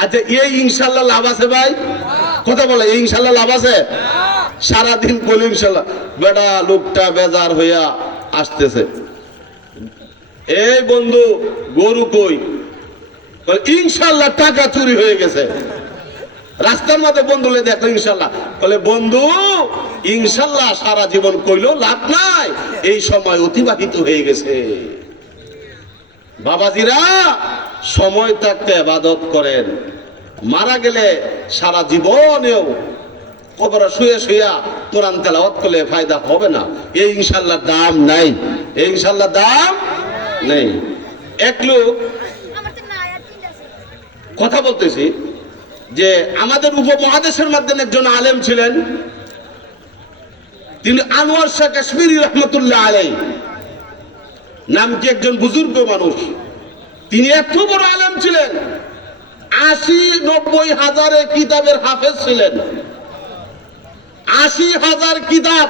আচ্ছা এই ইনশাল্লাহ লাভ আছে ভাই? কথা বলে এই ইনশাল্লাহ লাভ আছে? সারাদিন বলি ইনশাল্লাহ, বেটা লোকটা বেজার হইয়া আসতেছে। এই বন্ধু গরু কই? বলে ইনশাল্লাহ টাকা চুরি হয়ে গেছে। রাস্তার মধ্যে বন্ধু দেখো ইনশাল্লাহ, বলে বন্ধু ইনশাল্লাহ সারা জীবন কইলো লাভ নাই, এই সময় অতিবাহিত হয়ে গেছে। বাবাজিরা সময় থাকতে ইবাদত করেন, মারা গেলে সারা জীবনেও কবরে শুয়ে শুয়া কোরআন তেলাওয়াত করলে ফায়দা হবে না। এই ইনশাল্লাহ দাম নাই, এই ইনশাল্লাহ দাম নেই। এক লোক কথা বলতেছি যে আমাদের উপমহাদেশের মাধ্যমে একজন আলেম ছিলেন, তিনি আনোয়ার শাহ কাশ্মীরি রহমতুল্লাহ আলাই নাম কি একজন বুজুর্গ মানুষ। তিনি এত বড় আলেম ছিলেন, 80-90 হাজারে কিতাবের হাফেজ ছিলেন। 80,000 কিতাব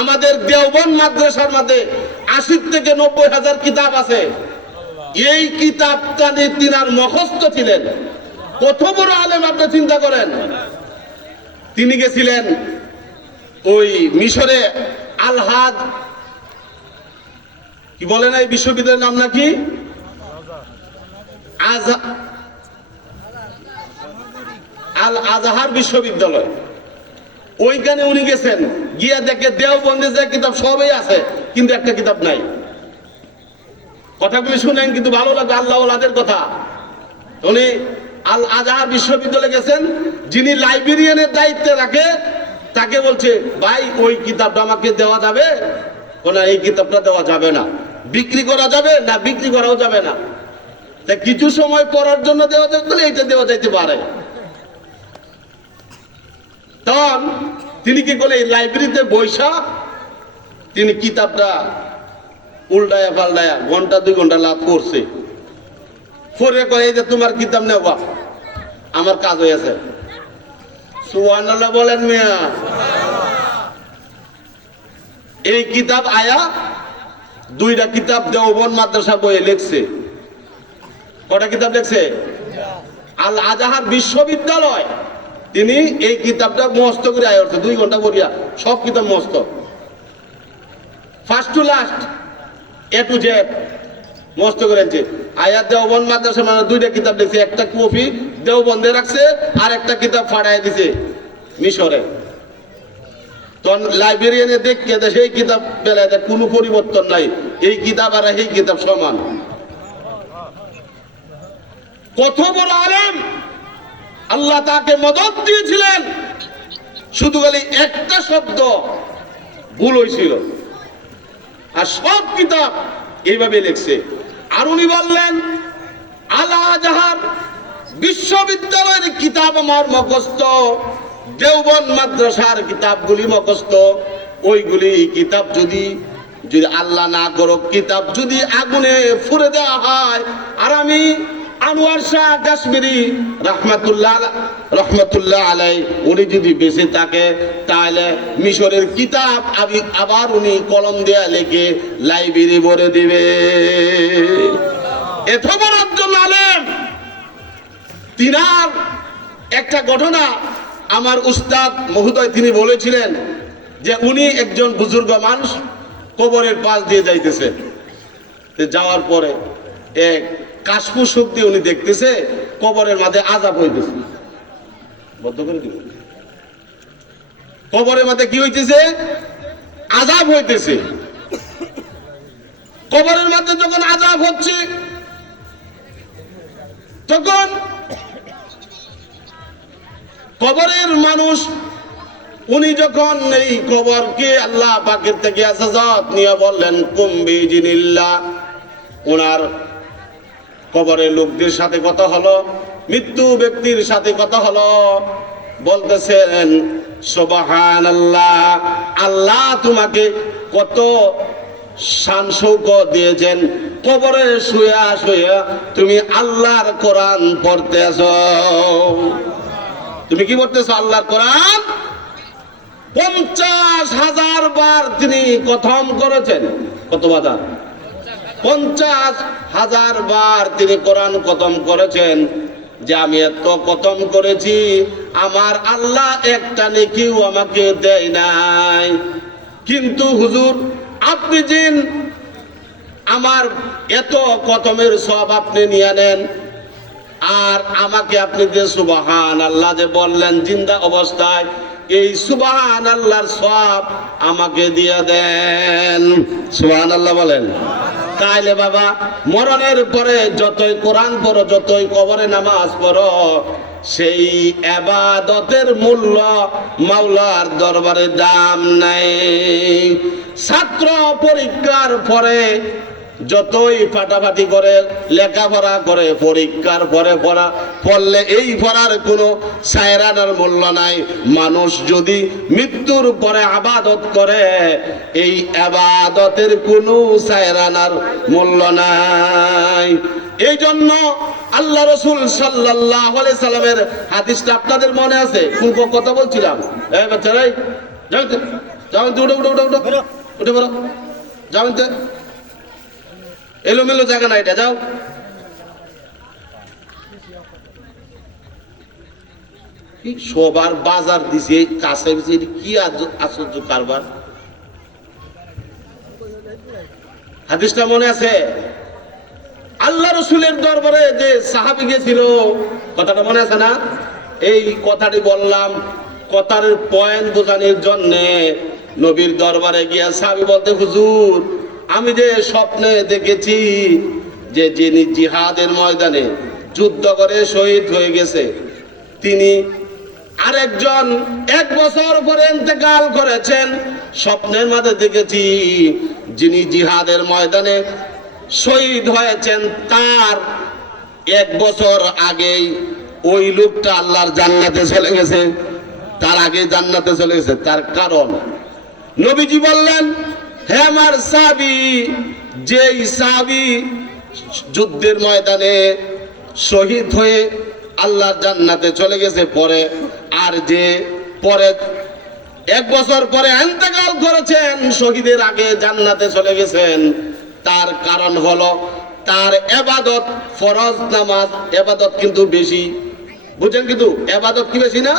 আমাদের দেওবন্দ মাদ্রাসার মধ্যে 80 থেকে 90 হাজার কিতাব আছে। এই কিতাবটা নিয়ে তিনার মুখস্থ ছিলেন। কত বড় আলেম আপনি চিন্তা করেন। তিনি গেছিলেন ওই মিশরে আল-হাদ কি বলেন এই বিশ্ববিদ্যালয়ের নাম নাকি আল আজহার বিশ্ববিদ্যালয়, ওইখানে উনি গেছেন। গিয়া দেখে দেওবন্দের যে কিতাব সবই আছে কিন্তু একটা কিতাব নাই। কথাগুলি শুনেন কিন্তু ভালো লাগে, আল্লাহ ওয়ালাদের কথা। উনি আল আজহার বিশ্ববিদ্যালয়ে গেছেন, যিনি লাইব্রেরিয়ানের দায়িত্বে রাখে, তাকে বলছে ভাই ওই কিতাবটা আমাকে দেওয়া যাবে? না, এই কিতাবটা দেওয়া যাবে না। বিক্রি করা যাবে না? বিক্রি করাও যাবে না। তা কিছু সময় পড়ার জন্য দেওয়া যাবে, এইটা দেওয়া যাইতে পারে। তখন তিনি কি করলেন, লাইব্রেরিতে বৈশা তিনি কিতাবটা উল্টায়া পাল্টায়া ঘন্টা 2 ঘন্টা লাভ করছে। পরে কয় এই যে তোমার কিতাব নেওয়া, আমার কাজ হয়েছে। সুবহানাল্লাহ বলেন মিয়া। এই কিতাব আয়া 2টা কিতাব দেওবন্দ মাদ্রাসা বইয়ে লিখছে। কটা কিতাব লিখছে? আল আজহার বিশ্ববিদ্যালয় তিনি এই কিতাবটা মুখস্থ করে আয় করছে 2 ঘন্টা পড়িয়া, সব কিতাব মুখস্থ, first to last, A to Z মুখস্থ করেছে। আয়াত দেওবন্দ মাদ্রাসা মানে 2টা কিতাব লিখছে, একটা কপি দেওবন্দে রাখছে আর একটা কিতাব ফাড়াই দিছে মিশরে। তখন লাইব্রেরিয়ানে দেখে সেই কিতাব বেলায় কোনো পরিবর্তন নাই, এই কিতাব আর এই কিতাব সমান। কত বড় আলেম, আল্লাহ তাকে মদদ দিয়েছিলেন, শুধু খালি একটা শব্দ ভুল হয়েছিল, আর সব কিতাব এইভাবে লিখছে। আর উনি বললেন আল আজহার বিশ্ববিদ্যালয়ের কিতাব আমার মুখস্থ, দেওবন্দ মাদ্রাসার কিতাবগুলি মুখস্থ। ওইগুলি কিতাব যদি আল্লাহ না করুক, কিতাব যদি আগুনে ফুরে দেওয়া হয়, আর আমি আনোয়ার শাহ কাশ্মীরি রহমতুল্লাহ আলাই উনি যদি বেঁচে থাকে, তাহলে মিশরের কিতাব আবার উনি কলম দেয়া লেগে লাইব্রেরি ভরে দিবে। এত বড় একজন আলেম, তিনার একটা ঘটনা আমার উস্তাদ মহোদয় তিনি বলেছিলেন যে উনি একজন বুজুর্গ মানুষ কবরের পাশ দিয়ে যাইতেছে। যাওয়ার পরে এক কাশফুস দিয়ে উনি দেখতেছে কবরের মাঝে আযাব হইতেছে। বদ্ধ করে দিল, কবরের মাঝে কি হইতেছে? আযাব হইতেছে। কবরের মাঝে যখন আযাব হচ্ছে, তখন কবরের মানুষ উনি যখন এই কবরকে আল্লাহ পাকের থেকে ইজাজত নিয়ে বললেন কুম্বি জিনিল্লাহ, ওনার কবরের লোকদের সাথে কথা হলো, মৃত্যু ব্যক্তির সাথে কথা হলো, বলতেছেন সুবহানাল্লাহ, আল্লাহ তোমাকে কত শান শৌকত দিয়েছেন, কবরে শুয়া শুয়া তুমি আল্লাহর কোরআন পড়তেছ। তুমি কি পড়তেছ? আল্লাহর কোরআন 50,000 বার তিনি খতম করেছেন। কত বাজার? 50,000 বার তিনি কোরআন খতম করেছেন। যে আমি এত খতম করেছি, আমার আল্লাহ একটা নেকিও আমাকে দেয় নাই। কিন্তু হুজুর আপনি জিন আমার এত খতমের সব আপনি নিয়ে নেন, আর আমাকে আপনি যে সুবহানাল্লাহ যে বললেন জিন্দা অবস্থায়, এই সুবহানাল্লাহর সব আমাকে দিয়ে দেন। সুবহানাল্লাহ বলেন। তাইলে বাবা মরণের পরে যতই কোরআন পড়ো, যতই কবরে নামাজ পড়ো, সেই ইবাদতের মূল্য মাওলার দরবারে দাম নাই। ছাত্র পরীক্ষার পরে যতই ফাটাফাটি করে লেখাপড়া করে, পরীক্ষার পরে পড়লে এই পড়ার কোনো সায়রানার মূল্য নাই। মানুষ যদি মৃত্যুর পরে আবাদত করে, এই আবাদতের কোনো সায়রানার মূল্য নাই। এই জন্য আল্লাহ রাসূল সাল্লাল্লাহু আলাইহি সাল্লামের হাদিসটা আপনাদের মনে আছে? কোন কথা বলছিলাম? এই বাচ্চারা যাও তো, যাও তো, উঠে পড়ো, যাও তো, এলোমেলো জায়গা না এটা, যাও। সবার বাজার দিছে কাছে, কি আশ্চর্য কারবার। হাদিসটা মনে আছে? আল্লাহ রসুলের দরবারে যে সাহাবী গেছিল, কথাটা মনে আছে না? এই কথাটি বললাম কথার পয়েন্ট বোঝানোর জন্য। নবীর দরবারে গিয়া সাহাবী বলতে, হুজুর আমি যে স্বপ্নে দেখেছি যে যিনি জিহাদের ময়দানে যুদ্ধ করে শহীদ হয়ে গেছে। তিনি আরেকজন 1 বছর পরে ইন্তেকাল করেছেন। স্বপ্নের মধ্যে দেখেছি যিনি জিহাদের ময়দানে শহীদ হয়েছেন তার 1 বছর আগেই ওই লোকটা আল্লাহর জান্নাতে চলে গেছে, তার আগে জান্নাতে চলে গেছে। তার কারণ নবীজি বললেন, হে আমার সাহাবী, যেই সাহাবী যুদ্ধের ময়দানে শহীদ হয়ে আল্লাহর জান্নাতে চলে গেছে পরে, আর যে পরে 1 বছর পরে ইন্তেকাল করেছেন, শহীদের আগে জান্নাতে চলে গেছেন, তার কারণ হলো তার ইবাদত, ফরজ নামাজ ইবাদত কিন্তু বেশি। বুঝেন, কিন্তু ইবাদত কি বেশি না?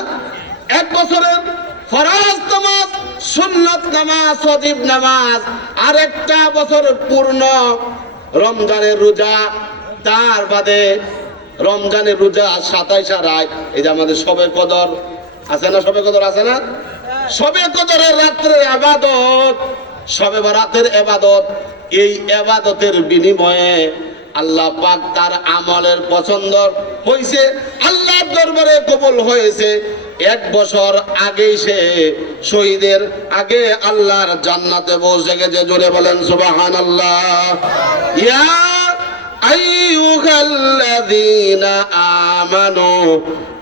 1 বছরের ফরজ নামাজ, সুন্নাত নামাজ, ওয়াজিব নামাজ, আর 1টা বছর পূর্ণ রমজানের রোজা, তার বাদে রমজানের রোজা 27 রাত। এই যে আমাদের শবে কদর আছে না, শবে কদর আছে না, শবে কদরের রাত্রের ইবাদত, শবে বরাতের ইবাদত, এই ইবাদতের বিনিময়ে আল্লাহ পাক তার আমলের পছন্দ হয়েছে, আল্লাহর দরবারে কবুল হয়েছে। 1 বছর আগেই সে শহীদের আগে আল্লাহর জান্নাতে পৌঁছে গেছে। জোরে বলেন সুবহানাল্লাহ। ইয়া আইয়ুহাল্লাযীনা আমানু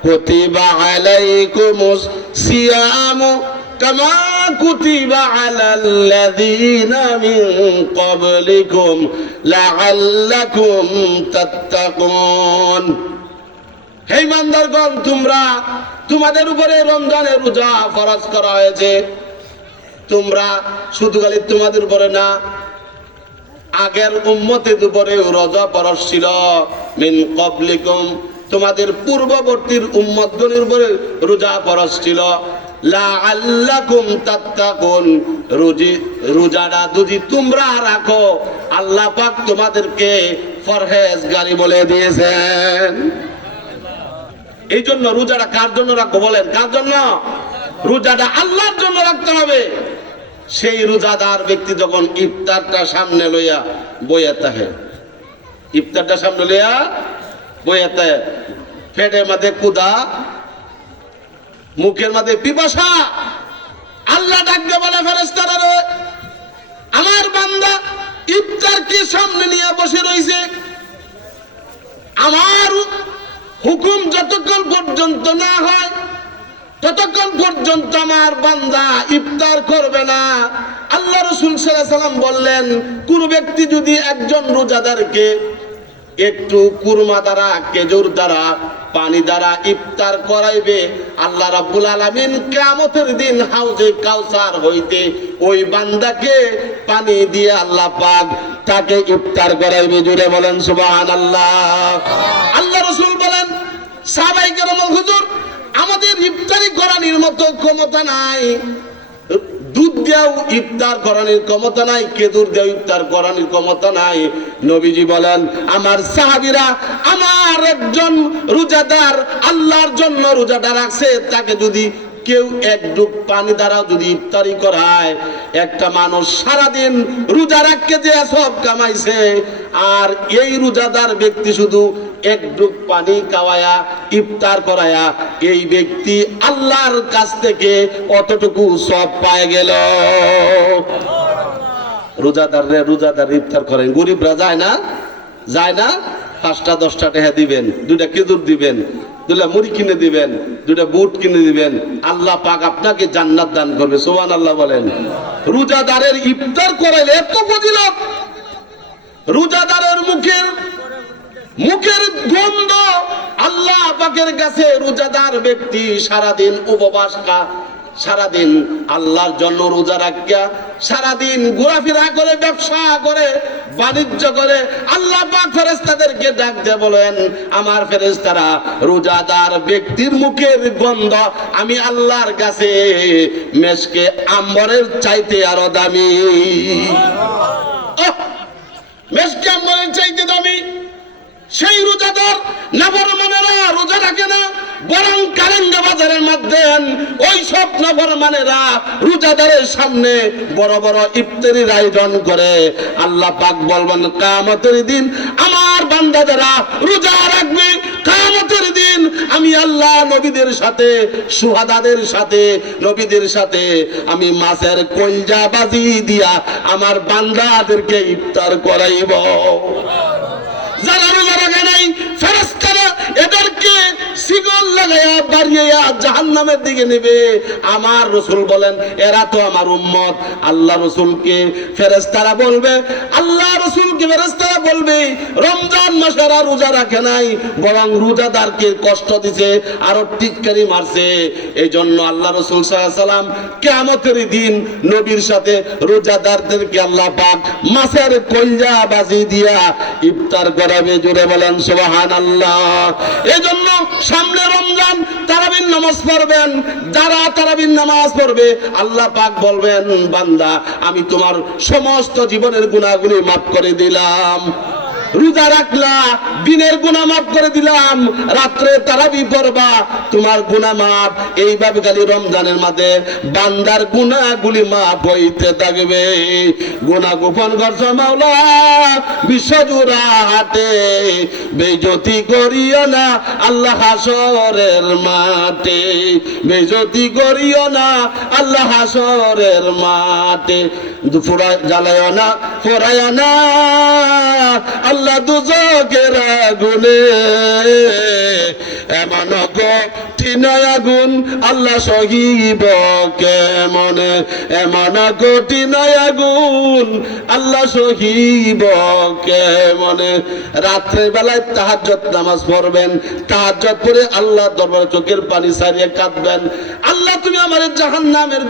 কুতিবা আলাইকুমুস সিয়ামু কামা কুতিবা আলাল্লাযীনা মিন ক্বাবলিকুম লাআল্লাকুম তাত্তাকুন। হে ইমানদারগণ, তোমাদের উপরে রমজানের রোজা ফরজ করা হয়েছে। তোমরা শুধু খালি তোমাদের উপরে না, আগের উম্মতের উপরে রোজা ফরজ ছিল। মিন ক্বাবলিকুম, তোমাদের পূর্ববর্তীর উম্মতগণের উপরে রোজা ফরজ ছিল। লাআল্লাকুম তাত্তাকুন, রোজাটা যদি তোমরা রাখো আল্লাহ পাক তোমাদেরকে পরহেজগারি বলে দিয়েছেন। এই জন্য রোজাটা কার জন্য রাখবো বলেন? কার জন্য? রোজাটা আল্লাহর জন্য রাখতে হবে। সেই রোজাদার ব্যক্তি যখন ইফতারটা সামনে লইয়া বইয়া থাকে, ইফতারটা সামনে লইয়া বইয়া থাকে, পেটের মধ্যে ক্ষুধা, মুখের মধ্যে পিপাসা, আল্লাহ ডাকতে বলে ফেরেশতারা, রে আমার বান্দা ইফতার কি সামনে নিয়ে বসে রইছে, আমার হুকুম যতক্ষণ পর্যন্ত না হয় ততক্ষণ পর্যন্ত আমার বান্দা ইফতার করবে না। আল্লাহ রাসূল সাল্লাল্লাহু আলাইহি সাল্লাম বললেন, কোন ব্যক্তি যদি একজন রোজাদারকে একটু কুরমা দ্বারা, খেজুর দ্বারা, পানি দ্বারা ইফতার করাইবে, আল্লাহ রাব্বুল আলামিন কিয়ামতের দিন হাউজে কাউসার হইতে ওই বান্দাকে পানি দিয়ে আল্লাহ পাক তাকে ইফতার করাইবে। জুড়ে বলেন সুবহানাল্লাহ। আল্লাহ রাসূল বলেন, সাহাবায়ে কেরাম, হুজুর আমাদের ইফতারি করানোর মতো ক্ষমতা নাই, দুধ দিয়েও ইফতার করানোর ক্ষমতা নাই, খেজুর দিয়েও ইফতার করানোর ক্ষমতা নাই। নবীজি বলেন, আমার সাহাবীরা, আমার একজন রোজাদার আল্লাহর জন্য রোজাটা রাখছে, তাকে যদি কেউ 1 ডুব পানি দ্বারা যদি ইফতারি করায়, একটা মানুষ সারাদিন রোজা রাখতে যে সব কামাইছে, আর এই রোজাদার ব্যক্তি শুধু 1 ডুব পানি খাওয়ায়া ইফতার করায়া, এই ব্যক্তি আল্লাহর কাছ থেকে অতটুকু সব পায় গেল। রোজাদার ইফতার করেন, গরিবরা যায় না, যায় না, 5টা 10টা টাকা দিবেন, 2টা খেজুর দিবেন, 2টা মুড়ি কিনে দিবেন, 2টা বুট কিনে দিবেন, আল্লাহ পাক আপনাকে জান্নাত দান করবে। সুবহানাল্লাহ বলেন। রোজাদারের ইফতার করাইলে এত ফজিলত, রোজাদারের মুখের গন্ধ আল্লাহ পাকের কাছে, রোজাদার ব্যক্তি সারাদিন উপবাস, সারাদিন আল্লাহর জন্য রোজা রাখিয়া, সারাদিন ঘোরাফেরা করে, ব্যবসা করে, বাণিজ্য করে, আল্লাহ পাক ফেরেশতাদেরকে ডাক দিয়ে বলেন, আমার ফেরেশতারা রোজাদার ব্যক্তির মুখের গন্ধ আমি আল্লাহর কাছে মেশকে আম্বরের চাইতে আরো দামি, মেশকে আম্বরের চাইতে দামি। সেই রোজাদার নাফরমানেরা রোজা রাখে না, বরং কারেঙ্গা বাজারের মধ্যে ওই সব নাফরমানেরা রোজাদারের সামনে বড় বড় ইফতারির আয়োজন করে। আল্লাহ পাক বলবেন কিয়ামতের দিন আমার বান্দা যারা রোজা রাখবে, কিয়ামতের দিন আমি আল্লাহ নবীদের সাথে, শুহাদাদের সাথে, নবীদের সাথে আমি মাছের কলজা বাজি দিয়া আমার বান্দাদেরকে ইফতার করাইব। যারা রোজা রাখে নাই ফেরেশতারা এদেরকে শিকল লাগাইয়া বাড়িয়া জাহান্নামের দিকে নেবে। আমার রাসূল বলেন এরা তো আমার উম্মত। আল্লাহ রাসূলকে ফেরেশতারা বলবে, আল্লাহ রাসূলকে ফেরেশতারা বলবে রমজান মাসে এরা রোজা রাখে নাই, বরং রোজাদারকে কষ্ট দিছে, আরো টিটকারি মারছে। এই জন্য আল্লাহ রাসূল সাল্লাল্লাহু আলাইহি সাল্লাম কিয়ামতের দিন নবীর সাথে রোজাদারদেরকে আল্লাহ পাক মাছের কলজা বাজি দিয়া ইফতার করাবে। জোরে বলেন সুবহানাল্লাহ। এজন্য সামনে রমজান, তারাবির নামাজ পড়বেন। যারা তারাবির নামাজ পড়বে আল্লাহ পাক বলবেন বান্দা আমি তোমার সমস্ত জীবনের গুনাহগুলি মাফ করে দিলাম। রোজা রাখলা, দিনের গুনাহ মাফ করে দিলাম, রাত্রে তারাবি পড়বা, তোমার গুনাহ মাফ। এইভাবে খালি রমজানের মাঝে বান্দার গুনাহগুলি মাফ হইতে থাকবে। গুনাহ গোপন করছ মাওলা বিশ্বজোড়া হাটে, বেইজ্জতি করিও না আল্লাহ হাসরের মাঠে, বেইজ্জতি করিও না আল্লাহ হাসরের মাঠে। দুপুরা জ্বালায় না, ফোরায় না আল্লাহ দুজকের আগুনে, এমন কঠিন আগুন আল্লাহ সহিব কেমনে, এমন কঠিন আগুন আল্লাহ সহিব কেমনে। রাত্রে বেলায় তাহাজ্জুদ নামাজ পড়বেন, তাহাজ্জুদ পড়ে আল্লাহ দরবারে চোখের পানি ছাড়িয়ে কাঁদবেন, আল্লাহ তুমি আমার জাহান্নামের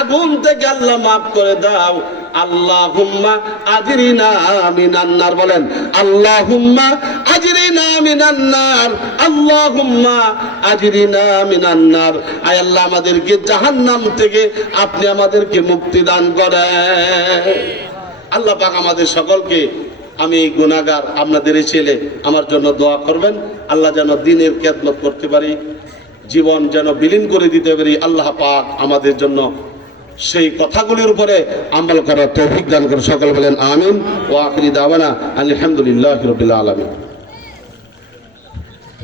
আগুন থেকে আল্লাহ মাফ করে দাও। আল্লাহুম্মা আজরিনা মিনান নার, বলেন আল্লাহুম্মা আজরিনা মিনান নার, আল্লাহুম্মা আজরিনা মিনান নার। আয় আল্লাহ আমাদেরকে জাহান্নাম থেকে আপনি আমাদেরকে মুক্তি দান করেন। আল্লাহ পাক আমাদের সকলকে, আমি গুনাহগার আপনাদের ছেলে, আমার জন্য দোয়া করবেন। আল্লাহ যেন দ্বীনের খেদমত করতে পারি, জীবন যেন বিলীন করে দিতে পারি। আল্লাহ পাক আমাদের জন্য সেই কথাগুলির উপরে আমল করার তৌফিক দান করে। সকল বলেন আমিন। ওয়া আখিরি দাওয়ানা আলহামদুলিল্লাহি রাব্বিল আলামিন।